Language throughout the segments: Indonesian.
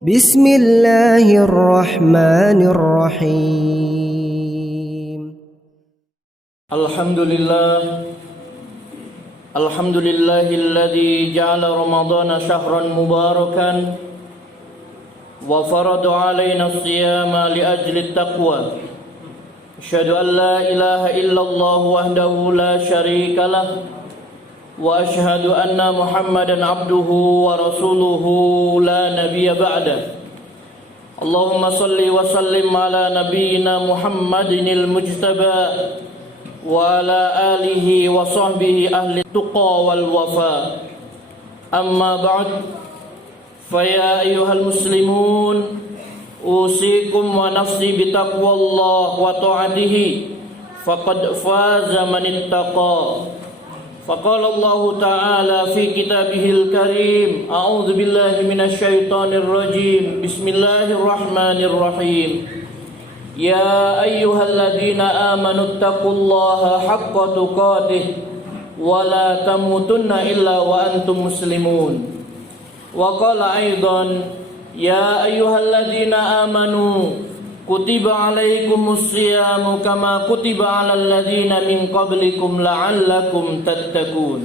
بسم الله الرحمن الرحيم الحمد لله الذي جعل رمضان شهرا مباركا وفرض علينا الصيام لأجل التقوى. أشهد أن لا إله إلا الله وحده لا شريك له وأشهد أن محمدا عبده ورسوله لا نبي بعده. اللهم صل وسلم على نبينا محمد المجتبى وعلى آله وصحبه أهل التقى والوفاء. أما بعد، فيا أيها المسلمون، أوصيكم ونفسي بتقوى الله وطاعته فقد فاز من اتقى. فقال الله تعالى في كتابه الكريم: أعوذ بالله من الشيطان الرجيم، بسم الله الرحمن الرحيم. يا أيها الذين آمنوا اتقوا الله حق تقاته ولا تموتن إلا وأنتم مسلمون. وقال أيضا: يا أيها الذين آمنوا كتب عليكم الصيام كما كتب على الذين من قبلكم لعلكم تتقون.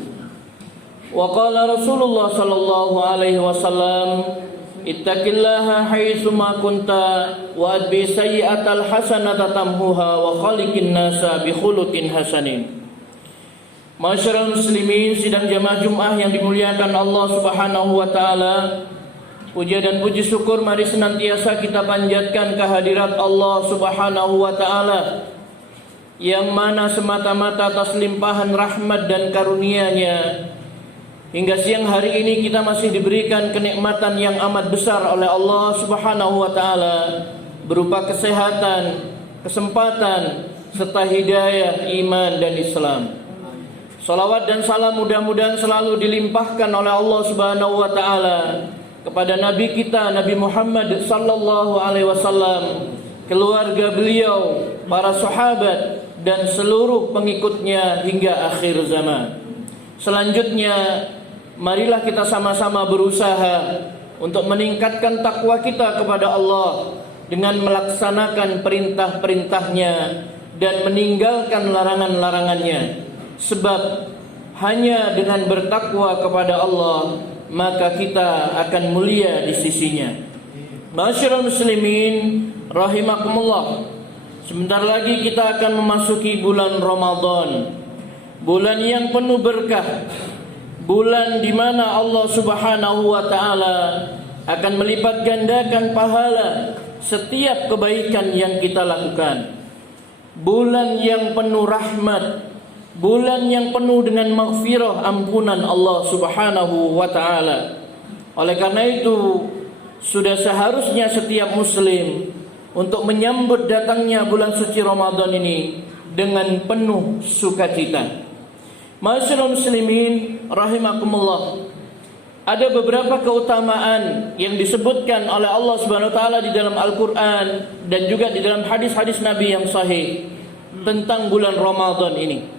وقال رسول الله صلى الله عليه وسلم: اتق الله حيثما كنت وأتبع السيئة الحسنة تمحوها وخالق الناس بخلق حسن. Masyarul muslimin, sidang jamaah Jumat yang dimuliakan Allah Subhanahu wa taala, puja dan puji syukur mari senantiasa kita panjatkan kehadirat Allah Subhanahu wa taala yang mana semata-mata atas limpahan rahmat dan karunia-Nya hingga siang hari ini kita masih diberikan kenikmatan yang amat besar oleh Allah Subhanahu wa taala berupa kesehatan, kesempatan serta hidayah iman dan Islam. Salawat dan salam mudah-mudahan selalu dilimpahkan oleh Allah Subhanahu wa taala kepada Nabi kita Nabi Muhammad sallallahu alaihi wasallam, keluarga beliau, para sahabat dan seluruh pengikutnya hingga akhir zaman. Selanjutnya, marilah kita sama-sama berusaha untuk meningkatkan takwa kita kepada Allah dengan melaksanakan perintah-perintahnya dan meninggalkan larangan-larangannya. Sebab hanya dengan bertakwa kepada Allah maka kita akan mulia di sisinya. Masyarul muslimin rahimakumullah, sebentar lagi kita akan memasuki bulan Ramadan, bulan yang penuh berkah, bulan di mana Allah Subhanahu wa taala akan melipat gandakan pahala setiap kebaikan yang kita lakukan. Bulan yang penuh rahmat, bulan yang penuh dengan maghfirah, ampunan Allah Subhanahu wa taala. Oleh karena itu, sudah seharusnya setiap muslim untuk menyambut datangnya bulan suci Ramadan ini dengan penuh sukacita. Masyarul muslimin rahimakumullah, ada beberapa keutamaan yang disebutkan oleh Allah Subhanahu wa taala di dalam Al-Qur'an dan juga di dalam hadis-hadis Nabi yang sahih tentang bulan Ramadan ini.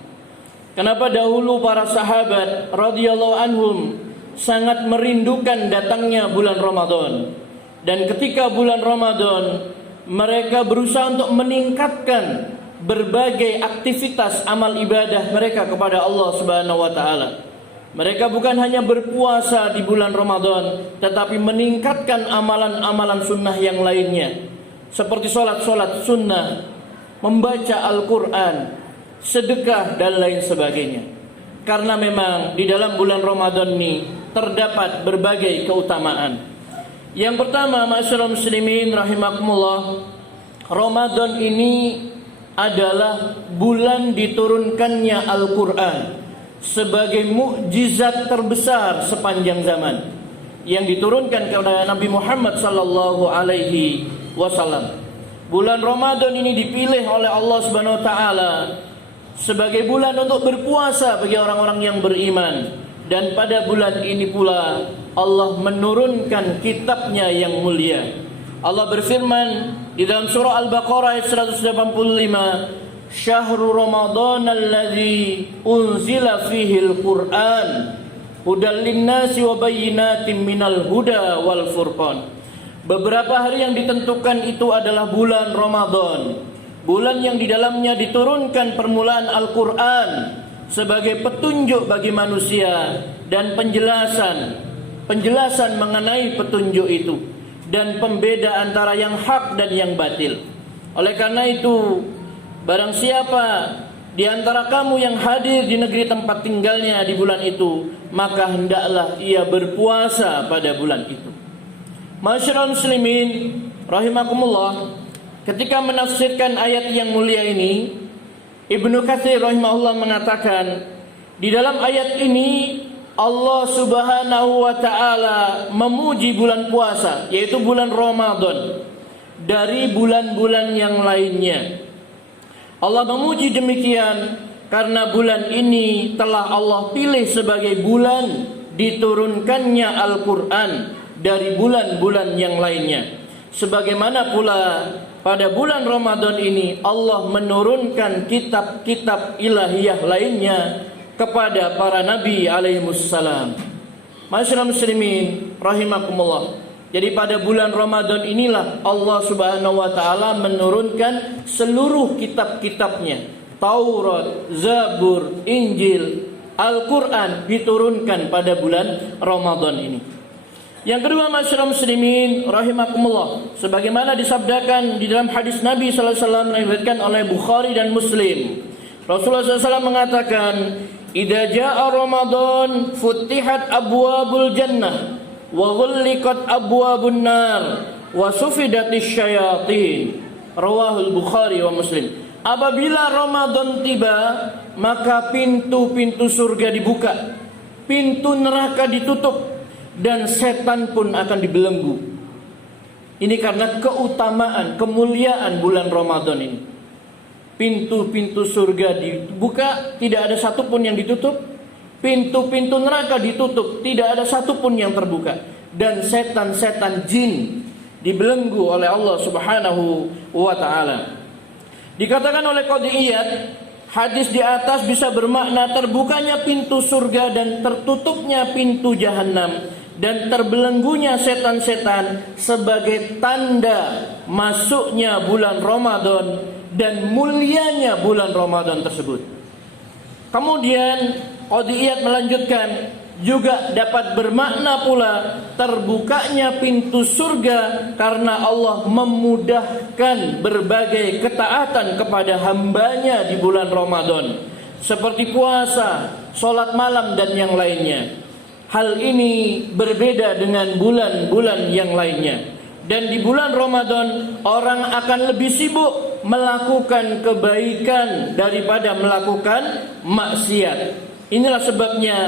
Kenapa dahulu para sahabat radhiyallahu anhum sangat merindukan datangnya bulan Ramadan, dan ketika bulan Ramadan mereka berusaha untuk meningkatkan berbagai aktivitas amal ibadah mereka kepada Allah Subhanahu wa taala. Mereka bukan hanya berpuasa di bulan Ramadan, tetapi meningkatkan amalan-amalan sunnah yang lainnya seperti salat-salat sunnah, membaca Al-Qur'an, sedekah dan lain sebagainya. Karena memang di dalam bulan Ramadan ini terdapat berbagai keutamaan. Yang pertama, masyarul muslimin rahimakumullah, Ramadan ini adalah bulan diturunkannya Al-Qur'an sebagai mukjizat terbesar sepanjang zaman yang diturunkan kepada Nabi Muhammad sallallahu alaihi wasallam. Bulan Ramadan ini dipilih oleh Allah Subhanahu wa taala sebagai bulan untuk berpuasa bagi orang-orang yang beriman, dan pada bulan ini pula Allah menurunkan kitabnya yang mulia. Allah berfirman di dalam surah Al-Baqarah ayat 185, Syahrul Ramadan alladzi unzila fihi al-Qur'an hudal linnasi wa bayyinatin minal huda wal furqan. Beberapa hari yang ditentukan itu adalah bulan Ramadan, bulan yang di dalamnya diturunkan permulaan Al-Quran sebagai petunjuk bagi manusia dan penjelasan mengenai petunjuk itu dan pembeda antara yang hak dan yang batil. Oleh karena itu, barang siapa di antara kamu yang hadir di negeri tempat tinggalnya di bulan itu, maka hendaklah ia berpuasa pada bulan itu. Masyarul muslimin rahimakumullah, ketika menafsirkan ayat yang mulia ini, Ibnu Katsir rahimahullah mengatakan, di dalam ayat ini Allah Subhanahu wa taala memuji bulan puasa, yaitu bulan Ramadan, dari bulan-bulan yang lainnya. Allah memuji demikian karena bulan ini telah Allah pilih sebagai bulan diturunkannya Al-Quran dari bulan-bulan yang lainnya. Sebagaimana pula pada bulan Ramadan ini Allah menurunkan kitab-kitab ilahiyah lainnya kepada para nabi alaihimussalam. Masyaallah muslimin rahimakumullah. Jadi pada bulan Ramadan inilah Allah Subhanahu wa taala menurunkan seluruh kitab-kitabnya. Taurat, Zabur, Injil, Al-Quran diturunkan pada bulan Ramadan ini. Yang kedua, masyarakat muslimin rahimakumullah, sebagaimana disabdakan di dalam hadis Nabi sallallahu alaihi wasallam diriwayatkan oleh Bukhari dan Muslim. Rasulullah sallallahu alaihi wasallam mengatakan, "Idza jaa Ramadan futihat abwabul jannah wa ghulliqat abwabun nar wa sufidatis syayatin." Rawahul Bukhari wa Muslim. Apabila Ramadan tiba, maka pintu-pintu surga dibuka, pintu neraka ditutup, dan setan pun akan dibelenggu. Ini karena keutamaan, kemuliaan bulan Ramadan ini. Pintu-pintu surga dibuka, tidak ada satupun yang ditutup. Pintu-pintu neraka ditutup, tidak ada satupun yang terbuka. Dan setan-setan jin dibelenggu oleh Allah Subhanahu wa ta'ala. Dikatakan oleh Qadhi Iyad, hadis di atas bisa bermakna terbukanya pintu surga dan tertutupnya pintu jahanam, dan terbelenggunya setan-setan sebagai tanda masuknya bulan Ramadan dan mulianya bulan Ramadan tersebut. Kemudian Qadhi Iyad melanjutkan, juga dapat bermakna pula terbukanya pintu surga karena Allah memudahkan berbagai ketaatan kepada hambanya di bulan Ramadan, seperti puasa, sholat malam, dan yang lainnya. Hal ini berbeda dengan bulan-bulan yang lainnya. Dan di bulan Ramadan orang akan lebih sibuk melakukan kebaikan daripada melakukan maksiat. Inilah sebabnya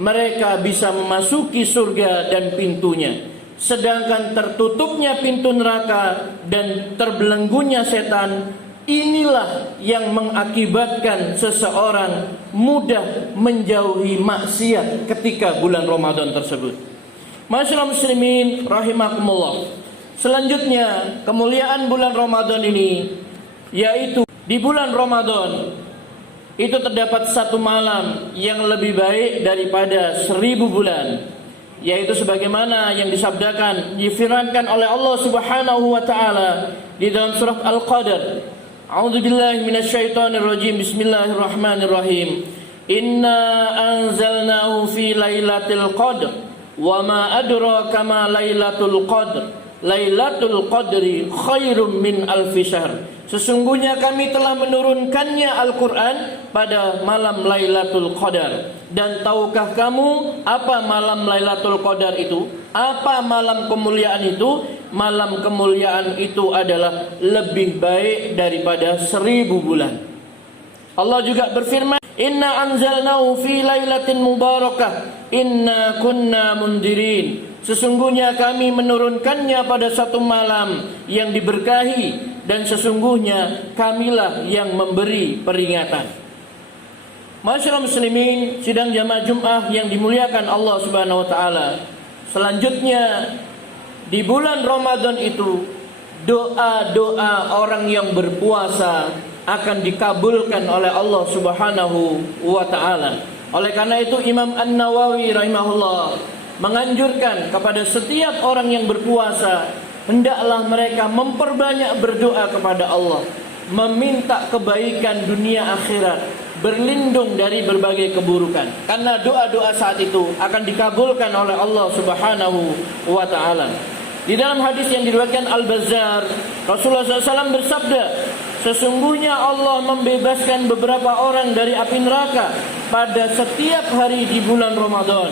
mereka bisa memasuki surga dan pintunya, sedangkan tertutupnya pintu neraka dan terbelenggunya setan, inilah yang mengakibatkan seseorang mudah menjauhi maksiat ketika bulan Ramadan tersebut. Masyaallah muslimin rahimakumullah. Selanjutnya, kemuliaan bulan Ramadan ini, yaitu di bulan Ramadan itu terdapat satu malam yang lebih baik daripada 1000 bulan, yaitu sebagaimana yang disabdakan, difirmankan oleh Allah Subhanahu wa taala di dalam surat Al-Qadr. A'udzubillahi minasyaitonirrajim. Bismillahirrahmanirrahim. Inna anzalnahu fi lailatul qadr wa ma adraka ma lailatul qadr. Lailatul Qadri khairum min alfi syahr. Sesungguhnya kami telah menurunkannya Al-Quran pada malam Lailatul Qadar. Dan tahukah kamu apa malam Lailatul Qadar itu? Apa malam kemuliaan itu? Malam kemuliaan itu adalah lebih baik daripada 1000 bulan. Allah juga berfirman, Inna anzalnahu fi lailatin mubarakah, inna kunna mundirin. Sesungguhnya kami menurunkannya pada satu malam yang diberkahi, dan sesungguhnya kamilah yang memberi peringatan. Masyaallah muslimin, sidang jamaah Jumat yang dimuliakan Allah Subhanahu wa taala. Selanjutnya di bulan Ramadan itu, doa-doa orang yang berpuasa akan dikabulkan oleh Allah Subhanahu wa taala. Oleh karena itu Imam An-Nawawi rahimahullah menganjurkan kepada setiap orang yang berpuasa hendaklah mereka memperbanyak berdoa kepada Allah, meminta kebaikan dunia akhirat, berlindung dari berbagai keburukan. Karena doa-doa saat itu akan dikabulkan oleh Allah Subhanahu wa taala. Di dalam hadis yang diriwayatkan Al-Bazzar, Rasulullah SAW bersabda, sesungguhnya Allah membebaskan beberapa orang dari api neraka pada setiap hari di bulan Ramadan.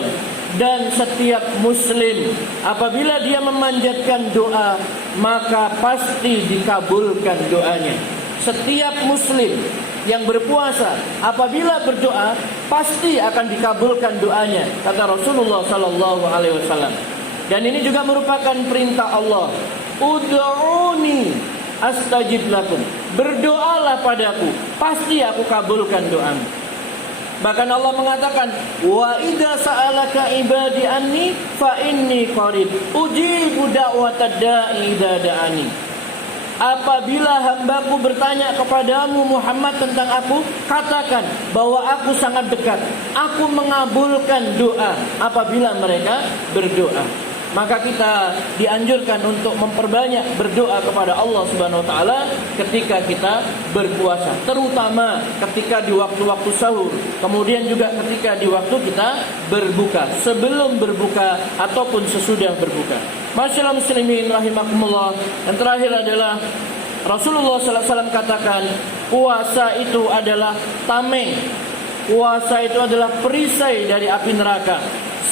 Dan setiap muslim apabila dia memanjatkan doa, maka pasti dikabulkan doanya. Setiap muslim yang berpuasa apabila berdoa, pasti akan dikabulkan doanya, kata Rasulullah sallallahu alaihi wasallam. Dan ini juga merupakan perintah Allah. Ud'uni astajib lakum. Berdoalah padaku, pasti aku kabulkan doamu. Bahkan Allah mengatakan, wa idza sa'alaka ibadi anni fa inni qarib ujibu da'watad da'i idza da'ani. Apabila hambaku bertanya kepadamu Muhammad tentang aku, katakan bahwa aku sangat dekat. Aku mengabulkan doa apabila mereka berdoa. Maka kita dianjurkan untuk memperbanyak berdoa kepada Allah Subhanahu wa taala ketika kita berpuasa, terutama ketika di waktu-waktu sahur, kemudian juga ketika di waktu kita berbuka, sebelum berbuka ataupun sesudah berbuka. Masyaallah muslimin rahimakumullah. Yang terakhir adalah Rasulullah sallallahu alaihi wasallam katakan, puasa itu adalah tameng. Puasa itu adalah perisai dari api neraka,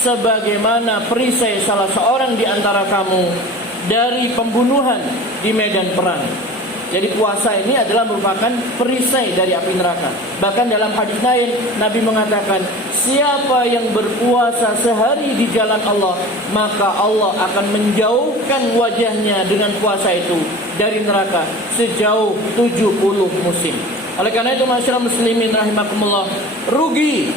sebagaimana perisai salah seorang di antara kamu dari pembunuhan di medan perang. Jadi puasa ini adalah merupakan perisai dari api neraka. Bahkan dalam hadis lain Nabi mengatakan, siapa yang berpuasa sehari di jalan Allah, maka Allah akan menjauhkan wajahnya dengan puasa itu dari neraka sejauh 70 musim. Oleh karena itu masyarakat muslimin rahimakumullah, rugi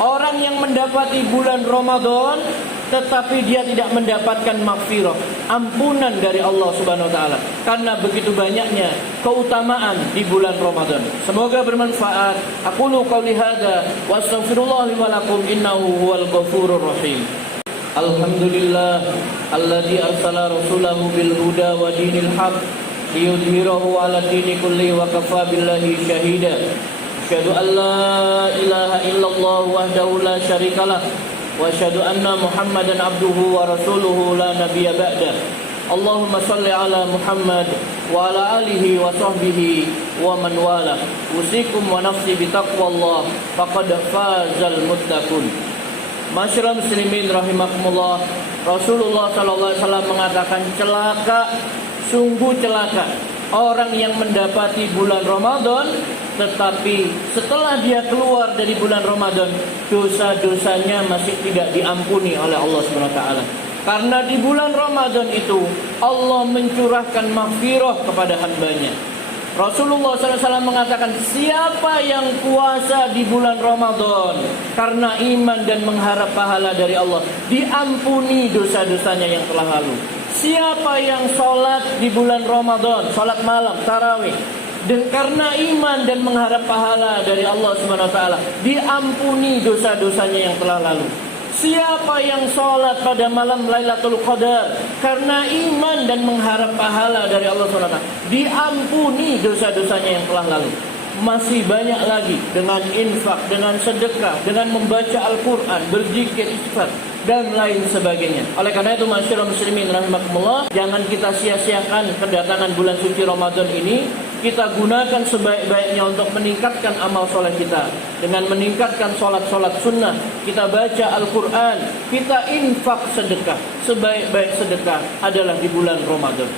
orang yang mendapati bulan Ramadan tetapi dia tidak mendapatkan maghfirah, ampunan dari Allah Subhanahu wa taala, karena begitu banyaknya keutamaan di bulan Ramadan. Semoga bermanfaat. Aqulu qouli hadza wa astaghfirullah li wa lakum innahu huwal ghafurur rahim. Alhamdulillah alladzi arsala rasulahu bil huda wa dinil haqq liyudhhirahu 'ala dini kulli wa kafa billahi shahida. Asyhadu an la ilaha illallah wahdahu la syarikalah wa asyhadu anna Muhammadan abduhu wa rasuluhu la nabiyya ba'da. Allahumma shalli ala Muhammad wa ala alihi wa sahbihi wa man wala. Usikum wa nafsi bi taqwallah faqad fazal muttaqun. Masyaallah muslimin rahimakumullah. Rasulullah sallallahu alaihi wasallam mengatakan, celaka, sungguh celaka orang yang mendapati bulan Ramadan tetapi setelah dia keluar dari bulan Ramadan, dosa-dosanya masih tidak diampuni oleh Allah Subhanahu wa taala. Karena di bulan Ramadan itu Allah mencurahkan maghfirah kepada hambanya. Rasulullah SAW mengatakan, siapa yang puasa di bulan Ramadan karena iman dan mengharap pahala dari Allah, diampuni dosa-dosanya yang telah lalu. Siapa yang sholat di bulan Ramadan, sholat malam, tarawih, dan karena iman dan mengharap pahala dari Allah Subhanahu wa taala, diampuni dosa-dosanya yang telah lalu. Siapa yang sholat pada malam Lailatul Qadar karena iman dan mengharap pahala dari Allah Subhanahu wa taala, diampuni dosa-dosanya yang telah lalu. Masih banyak lagi dengan infak, dengan sedekah, dengan membaca Al-Quran, berzikir, istighfar, dan lain sebagainya. Oleh karena itu masyarakat muslimin rahimakumullah, jangan kita sia-siakan kedatangan bulan suci Ramadan ini. Kita gunakan sebaik-baiknya untuk meningkatkan amal soleh kita, dengan meningkatkan solat-solat sunnah, kita baca Al-Quran, kita infak sedekah. Sebaik-baik sedekah adalah di bulan Ramadan.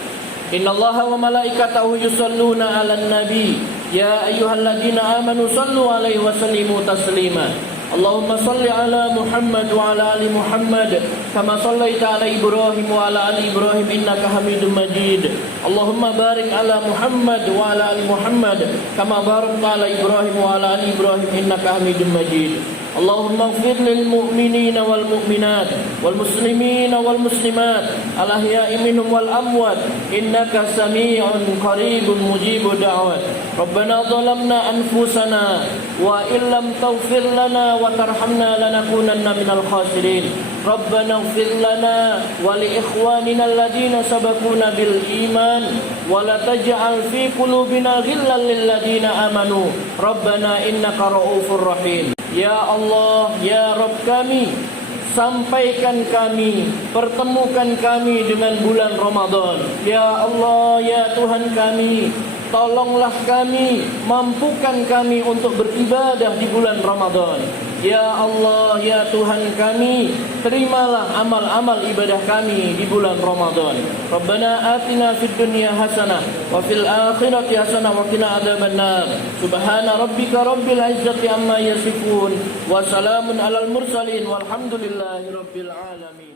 Innallaha wa malaikatahu yusalluna 'alan nabi ya ayyuhalladzina amanu sallu 'alaihi wa sallimu taslima. Allahumma salli ala Muhammad wa ala ali Muhammad kama sallaita ala Ibrahim wa ala ali Ibrahim innaka Hamidum Majid. Allahumma barik ala Muhammad wa ala ali Muhammad kama barakta ala Ibrahim wa ala ali Ibrahim innaka Hamidum Majid. اللهم اغفر للمؤمنين والمؤمنات والمسلمين والمسلمات الأحياء منهم والأموات إنك سميع قريب مجيب دعوات ربنا ظلمنا أنفسنا وإن لم تغفر لنا وترحمنا لنكونن من الخاسرين ربنا اغفر لنا ولإخواننا الذين سبقونا بالإيمان ولا تجعل في قلوبنا غلا للذين آمنوا ربنا إنك رؤوف رحيم. Ya Allah, ya Rabb kami, sampaikan kami, pertemukan kami dengan bulan Ramadan. Ya Allah, ya Tuhan kami, tolonglah kami, mampukan kami untuk beribadah di bulan Ramadan. Ya Allah, ya Tuhan kami, terimalah amal-amal ibadah kami di bulan Ramadan. Rabbana atina fid dunya hasanah wa fil akhirati hasanah wa qina adzabannar. Subhana rabbika rabbil izzati amma yasifun wa salamun alal mursalin walhamdulillahi rabbil alamin.